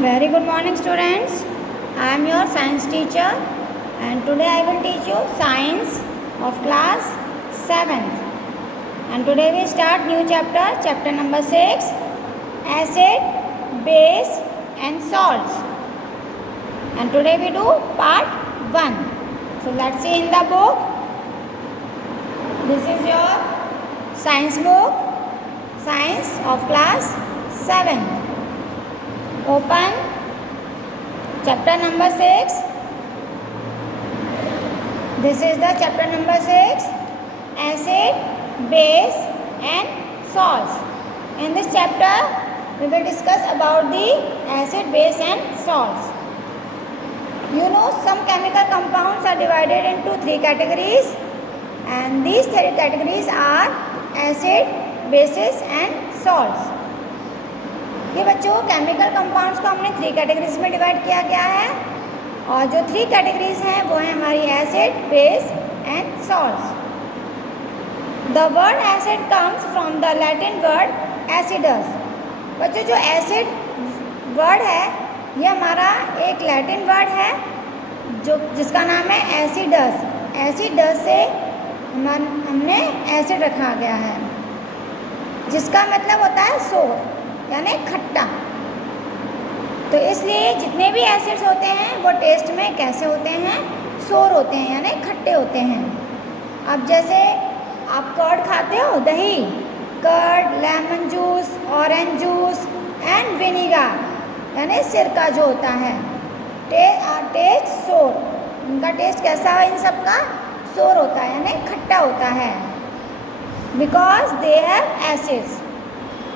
Very good morning, students. I am your science teacher, and today I will teach you science of class 7th. And today we start new chapter number 6, acid, base and salts. And today we do part 1. So let's see in the book. This is your science book, science of class 7th. Open chapter number 6. This is the chapter number 6, acid, base and salts. In this chapter we will discuss about the acid, base and salts. You know, some chemical compounds are divided into 3 categories, and these 3 categories are acid, bases and salts. ये बच्चों chemical compounds को हमने 3 categories में divide किया गया है, और जो 3 कैटेगरीज हैं वो है हमारी acid, base and salts. The word acid comes from the Latin word acidus. बच्चों जो एसिड वर्ड है ये हमारा एक लैटिन वर्ड है जो जिसका नाम है एसिडस. एसिडस से हमने एसिड रखा गया है, जिसका मतलब होता है सोर यानी खट्टा. तो इसलिए जितने भी एसिड्स होते हैं वो टेस्ट में कैसे होते हैं, सोर होते हैं यानी खट्टे होते हैं. अब जैसे आप कर्ड खाते हो, दही, curd, lemon juice, orange juice and vinegar यानी सिरका जो होता है, टेस्ट सोर. उनका टेस्ट कैसा है, इन सब का सोर होता है यानी खट्टा होता है. Because they have acids.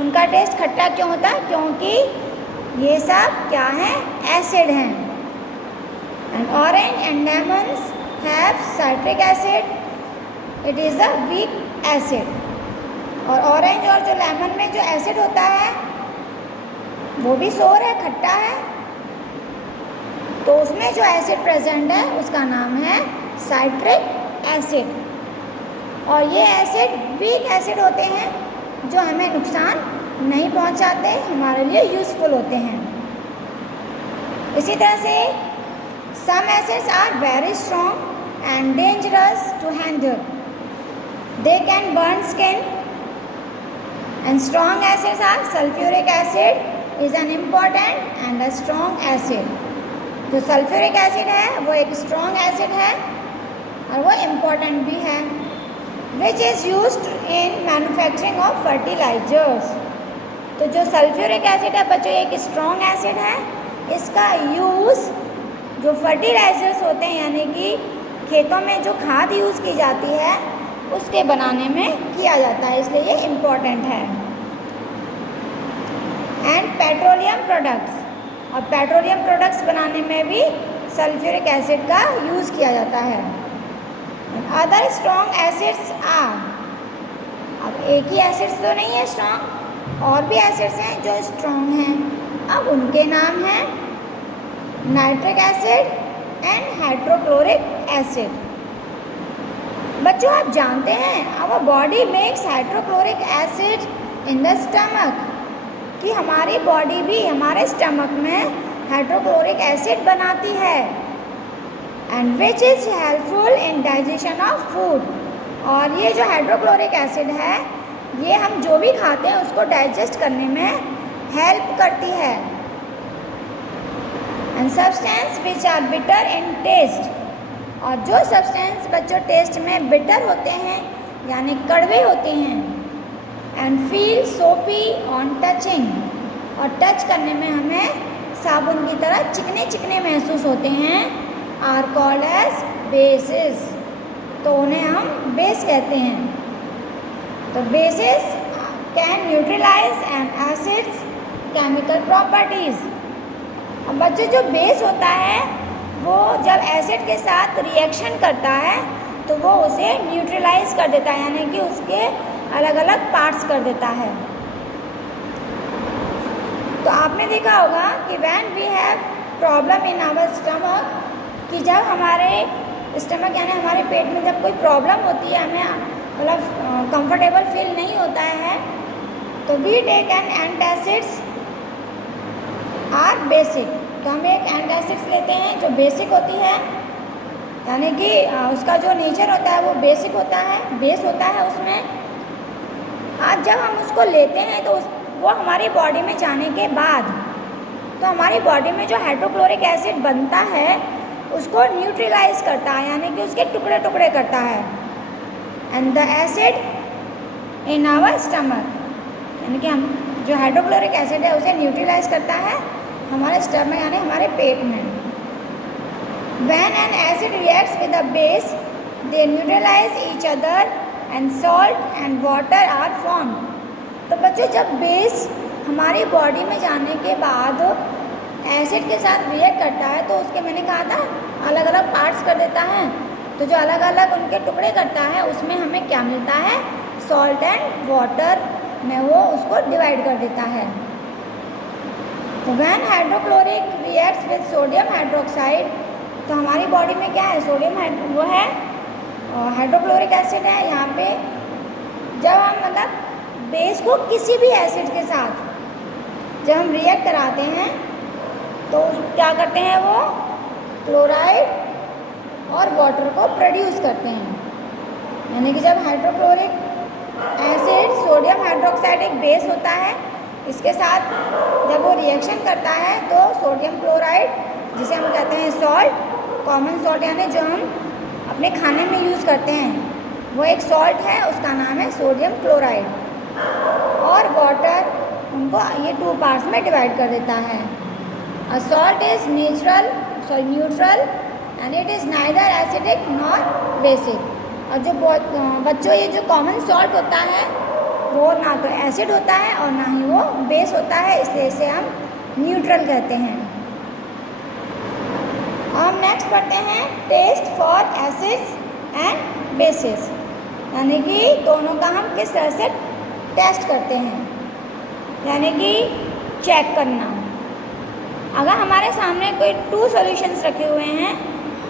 उनका टेस्ट खट्टा क्यों होता है, क्योंकि ये सब क्या हैं, एसिड हैं. And orange and lemons have citric acid. It is a weak acid. और ऑरेंज और जो लेमन में जो एसिड होता है वो भी सोर है, खट्टा है. तो उसमें जो एसिड प्रेजेंट है उसका नाम है साइट्रिक एसिड. और ये एसिड वीक एसिड होते हैं जो हमें नुकसान नहीं पहुंचाते, हमारे लिए यूज़फुल होते हैं. इसी तरह से some acids are very strong and dangerous to handle. They can burn skin. And strong acids are sulphuric acid is an important and a strong acid. जो सल्फ्यूरिक एसिड है वो एक स्ट्रॉन्ग एसिड है और वो इम्पॉर्टेंट भी है, which is used in manufacturing of fertilizers. तो जो सल्फ्यूरिक एसिड है बच्चों एक स्ट्रॉन्ग एसिड है. इसका यूज़ जो फर्टिलाइजर्स होते हैं यानी कि खेतों में जो खाद यूज़ की जाती है उसके बनाने में किया जाता है, इसलिए ये इम्पॉर्टेंट है. And petroleum products. और पेट्रोलियम प्रोडक्ट्स बनाने में भी सल्फ्यूरिक एसिड का यूज़ किया जाता है. Other strong acids are. अब एक ही एसिड्स तो नहीं है स्ट्रॉन्ग, और भी एसिड्स हैं जो स्ट्रॉन्ग हैं. अब उनके नाम हैं nitric acid and hydrochloric acid. बच्चों आप जानते हैं our body makes hydrochloric acid in the stomach, कि हमारी बॉडी भी हमारे स्टमक में हाइड्रोक्लोरिक एसिड बनाती है. And which is helpful in digestion of food. और ये जो हाइड्रोक्लोरिक एसिड है ये हम जो भी खाते हैं उसको डाइजेस्ट करने में हेल्प करती है. And substance which are bitter in taste. और जो सब्सटेंस बच्चों टेस्ट में बिटर होते हैं यानी कड़वे होते हैं, एंड फील सोपी ऑन टचिंग. और टच करने में हमें साबुन की तरह चिकने चिकने महसूस होते हैं, आर कॉल्ड एज बेसिस. तो उन्हें हम बेस कहते हैं. तो bases can neutralize and acids chemical properties. अब बच्चे जो बेस होता है वो जब एसिड के साथ रिएक्शन करता है तो वो उसे न्यूट्रलाइज कर देता है यानी कि उसके अलग अलग पार्ट्स कर देता है. तो आपने देखा होगा कि when we have problem in our stomach, कि जब हमारे स्टमक यानी हमारे पेट में जब कोई प्रॉब्लम होती है, हमें मतलब कंफर्टेबल फील नहीं होता है, तो we take an antacids are basic. तो हम एक एंटासिड्स लेते हैं जो बेसिक होती है, यानी कि उसका जो नेचर होता है वो बेसिक होता है, बेस होता है उसमें। आज जब हम उसको लेते हैं तो वो हमारी बॉडी में जाने के बाद तो हमारी बॉडी में जो हाइड्रोक्लोरिक एसिड बनता है उसको न्यूट्रलाइज करता है, यानी कि उसके टुकड़े टुकड़े करता है। And the acid in our stomach, यानी कि हम जो हाइड्रोक्लोरिक एसिड है उसे न्यूट्रलाइज करता है हमारे स्टमक यानी हमारे पेट में। When an acid reacts with a base, they neutralize each other and salt and water are formed. तो बच्चों जब बेस हमारी बॉडी में जाने के बाद एसिड के साथ रिएक्ट करता है तो उसके मैंने कहा था अलग अलग पार्ट्स कर देता है। तो जो अलग अलग उनके टुकड़े करता है उसमें हमें क्या मिलता है, सॉल्ट एंड वाटर में वो उसको डिवाइड कर देता है। तो when hydrochloric reacts with sodium hydroxide, तो हमारी बॉडी में क्या है, सोडियम वो है और हाइड्रोक्लोरिक एसिड है। यहाँ पे जब हम मतलब बेस को किसी भी एसिड के साथ जब हम रिएक्ट कराते हैं तो क्या करते हैं, वो क्लोराइड और वाटर को प्रोड्यूस करते हैं। यानी कि जब हाइड्रोक्लोरिक एसिड सोडियम हाइड्रोक्साइड एक बेस होता है, इसके साथ जब वो रिएक्शन करता है तो सोडियम क्लोराइड जिसे हम कहते हैं सॉल्ट, कॉमन सॉल्ट यानी जो हम अपने खाने में यूज़ करते हैं वो एक सॉल्ट है, उसका नाम है सोडियम क्लोराइड, और वाटर उनको ये 2 पार्ट्स में डिवाइड कर देता है। A salt is neutral and it is neither acidic nor basic. और जो बच्चों ये जो कॉमन सॉल्ट होता है वो ना तो एसिड होता है और ना ही वो बेस होता है, इसलिए इसे हम न्यूट्रल कहते हैं। हम नेक्स्ट पढ़ते हैं test for acids and bases, यानी कि दोनों का हम किस तरह से टेस्ट करते हैं, यानी कि चेक करना। अगर हमारे सामने कोई 2 सॉल्यूशंस रखे हुए हैं,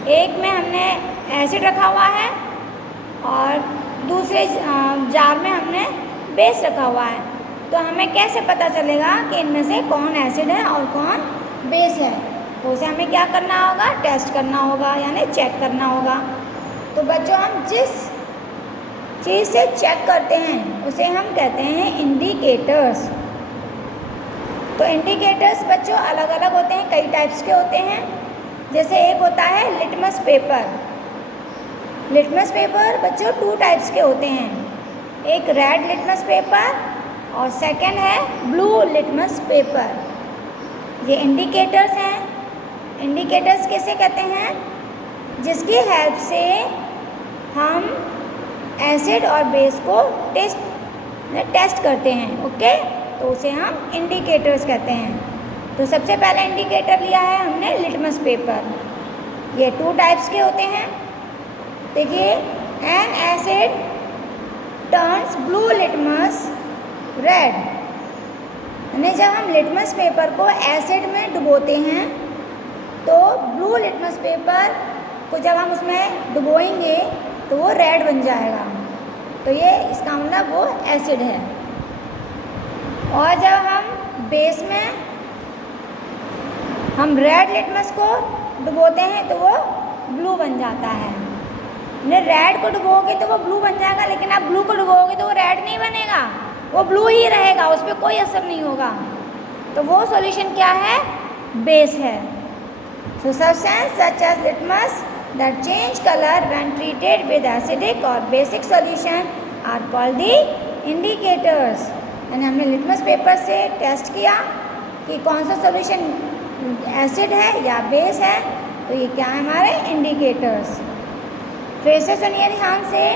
एक में हमने एसिड रखा हुआ है और दूसरे जार में हमने बेस रखा हुआ है, तो हमें कैसे पता चलेगा कि इनमें से कौन एसिड है और कौन बेस है। तो उसे हमें क्या करना होगा, टेस्ट करना होगा यानी चेक करना होगा। तो बच्चों हम जिस चीज़ से चेक करते हैं उसे हम कहते हैं इंडिकेटर्स। तो इंडिकेटर्स बच्चों अलग अलग होते हैं, कई टाइप्स के होते हैं। जैसे एक होता है लिटमस पेपर। लिटमस पेपर बच्चों 2 टाइप्स के होते हैं, एक रेड लिटमस पेपर और सेकंड है ब्लू लिटमस पेपर। ये इंडिकेटर्स हैं। इंडिकेटर्स किसे कहते हैं, जिसकी हेल्प से हम एसिड और बेस को टेस्ट करते हैं। ओके, तो उसे हम इंडिकेटर्स कहते हैं। तो सबसे पहले इंडिकेटर लिया है हमने लिटमस पेपर। ये 2 टाइप्स के होते हैं। देखिए, N asset turns blue litmus red, यानी जब हम लिटमस पेपर को एसिड में डुबोते हैं तो ब्लू लिटमस पेपर को जब हम उसमें डुबोएंगे तो वो रेड बन जाएगा, तो ये इसका मतलब वो एसिड है। और जब हम बेस में हम रेड लिटमस को डुबोते हैं तो वो ब्लू बन जाता है। रेड को डुबोगे तो वो ब्लू बन जाएगा, लेकिन आप ब्लू को डुबोगे तो वो रेड नहीं बनेगा, वो ब्लू ही रहेगा, उस पर कोई असर नहीं होगा। तो वो सॉल्यूशन क्या है, बेस है। So substance such as litmus that change color when treated with acidic or basic solution are called the indicators। यानी हमने लिटमस पेपर से टेस्ट किया कि कौन सा सॉल्यूशन एसिड है या बेस है, तो ये क्या है हमारे इंडिकेटर्स। फिर से सुनिए ध्यान से,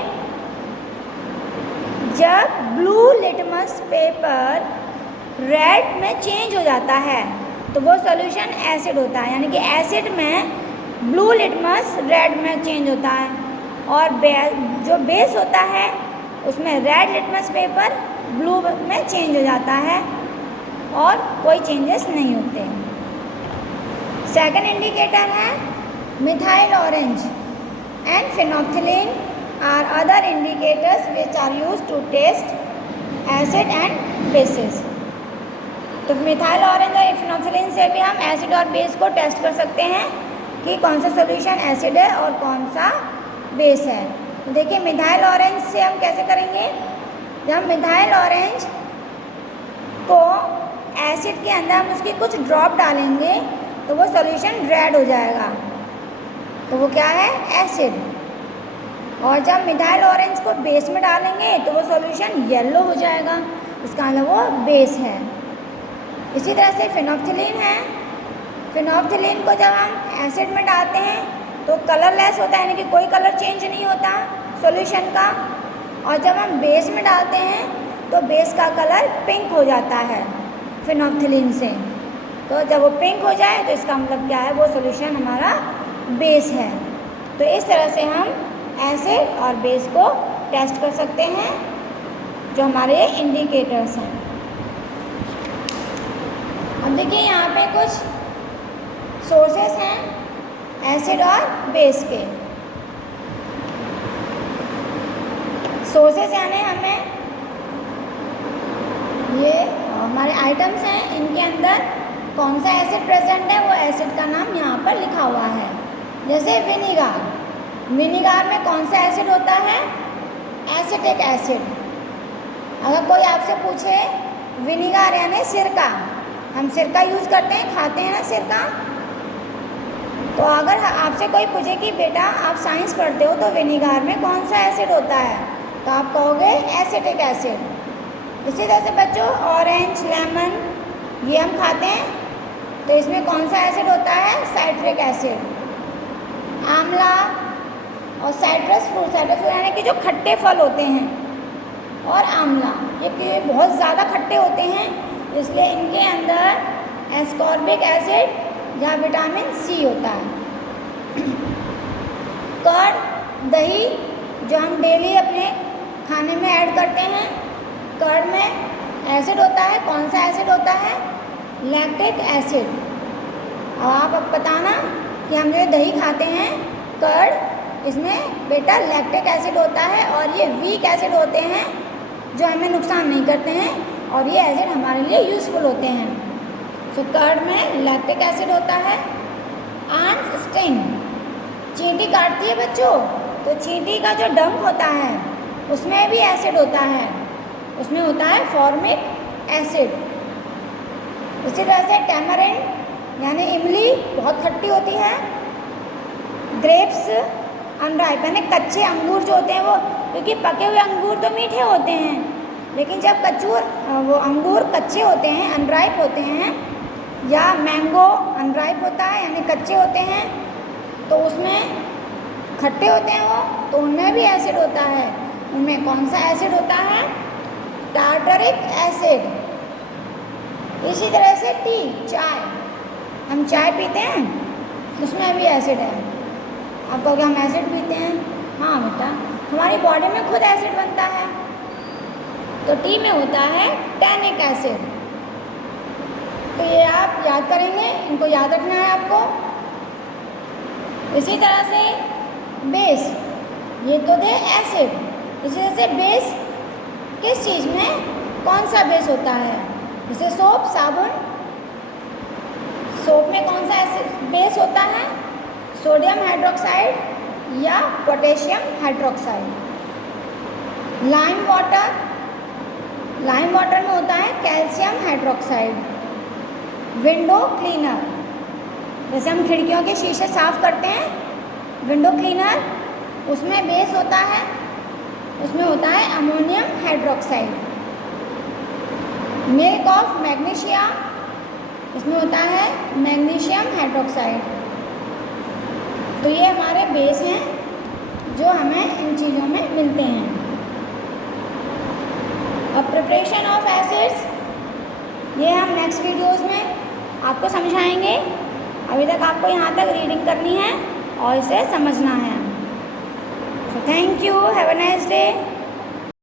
जब ब्लू लिटमस पेपर रेड में चेंज हो जाता है तो वो सॉल्यूशन एसिड होता है, यानी कि एसिड में ब्लू लिटमस रेड में चेंज होता है, और जो बेस होता है उसमें रेड लिटमस पेपर ब्लू में चेंज हो जाता है और कोई चेंजेस नहीं होते। सेकंड इंडिकेटर है methyl orange and phenolphthalein are other indicators which are used to test acid and bases. तो मिथाइल ऑरेंज और इथेनॉक्सिलिन से भी हम एसिड और बेस को टेस्ट कर सकते हैं कि कौन सा सोल्यूशन एसिड है और कौन सा बेस है। तो देखिए मिथाइल ऑरेंज से हम कैसे करेंगे, जब मिथाइल ऑरेंज को एसिड के अंदर हम उसकी कुछ ड्रॉप डालेंगे तो वो सॉल्यूशन रेड हो जाएगा, तो वो क्या है, एसिड। और जब मिथाइल ऑरेंज को बेस में डालेंगे तो वो सॉल्यूशन येलो हो जाएगा, इसका मतलब वो बेस है। इसी तरह से फिनोप्थिलीन है। फिनोप्थिलीन को जब हम एसिड में डालते हैं तो कलरलेस होता है, यानी कि कोई कलर चेंज नहीं होता सॉल्यूशन का। और जब हम बेस में डालते हैं तो बेस का कलर पिंक हो जाता है फिनोप्थिलीन से। तो जब वो पिंक हो जाए तो इसका मतलब क्या है, वो सॉल्यूशन हमारा बेस है। तो इस तरह से हम एसिड और बेस को टेस्ट कर सकते हैं, जो हमारे इंडिकेटर्स हैं। अब देखिए यहाँ पे कुछ सोर्सेस हैं एसिड और बेस के। सोर्सेस यानी हमें ये हमारे आइटम्स हैं, इनके अंदर कौन सा एसिड प्रेजेंट है वो एसिड का नाम यहाँ पर लिखा हुआ है। जैसे विनीगर, विनीगर में कौन सा एसिड होता है, एसिटिक एसिड। अगर कोई आपसे पूछे विनीगर यानी सिरका, हम सिरका यूज़ करते हैं, खाते हैं ना सिरका, तो अगर आपसे कोई पूछे कि बेटा आप साइंस पढ़ते हो तो विनीगर में कौन सा एसिड होता है, तो आप कहोगे एसिटिक एसिड। इसी तरह से बच्चों ऑरेंज, लेमन ये हम खाते हैं, तो इसमें कौन सा एसिड होता है, साइट्रिक एसिड। आंवला और साइट्रस फ्रूट यानी कि जो खट्टे फल होते हैं, और आंवला ये बहुत ज़्यादा खट्टे होते हैं, इसलिए इनके अंदर एस्कॉर्बिक एसिड या विटामिन सी होता है। कर्ड, दही जो हम डेली अपने खाने में ऐड करते हैं, कर्ड में एसिड होता है। कौन सा एसिड होता है, लैक्टिक एसिड। अब आप बताना कि हम जो दही खाते हैं कर्ड, इसमें बेटा लैक्टिक एसिड होता है, और ये वीक एसिड होते हैं जो हमें नुकसान नहीं करते हैं, और ये एसिड हमारे लिए यूज़फुल होते हैं। तो कर्ड में लैक्टिक एसिड होता है। आंट्स स्टिंग, चींटी काटती है बच्चों, तो चींटी का जो डंक होता है उसमें भी एसिड होता है, उसमें होता है फॉर्मिक एसिड। इसी तरह से टैमरिंड यानी इमली बहुत खट्टी होती है। ग्रेप्स अनराइप यानी कच्चे अंगूर जो होते हैं वो, क्योंकि पके हुए अंगूर तो मीठे होते हैं, लेकिन जब वो अंगूर कच्चे होते हैं, अनराइप होते हैं, या मैंगो अनराइप होता है यानी कच्चे होते हैं, तो उसमें खट्टे होते हैं वो, तो उनमें भी एसिड होता है। उनमें कौन सा एसिड होता है, टार्टरिक एसिड। इसी तरह से टी, चाय, हम चाय पीते हैं, उसमें भी एसिड है। आप कहोगे हम एसिड पीते हैं, हाँ बेटा, हमारी बॉडी में खुद एसिड बनता है। तो टी में होता है टैनिक एसिड। तो ये आप याद करेंगे, इनको याद रखना है आपको। इसी तरह से बेस, ये तो थे एसिड। इसी तरह से बेस किस चीज़ में कौन सा बेस होता है, जैसे सोप, साबुन, सोप में कौन सा एसिड बेस होता है, सोडियम हाइड्रोक्साइड या potassium hydroxide. Lime water, lime water में होता है कैल्शियम हाइड्रोक्साइड। विंडो क्लीनर, जैसे हम खिड़कियों के शीशे साफ करते हैं, विंडो क्लीनर, उसमें बेस होता है, उसमें होता है ammonium hydroxide. Milk of magnesia, इसमें होता है मैग्नीशियम हाइड्रोक्साइड। तो ये हमारे बेस हैं जो हमें इन चीज़ों में मिलते हैं। अब प्रिपरेशन ऑफ एसिड्स, ये हम नेक्स्ट वीडियोस में आपको समझाएंगे। अभी तक आपको यहाँ तक रीडिंग करनी है और इसे समझना है। So thank you. Have a nice day.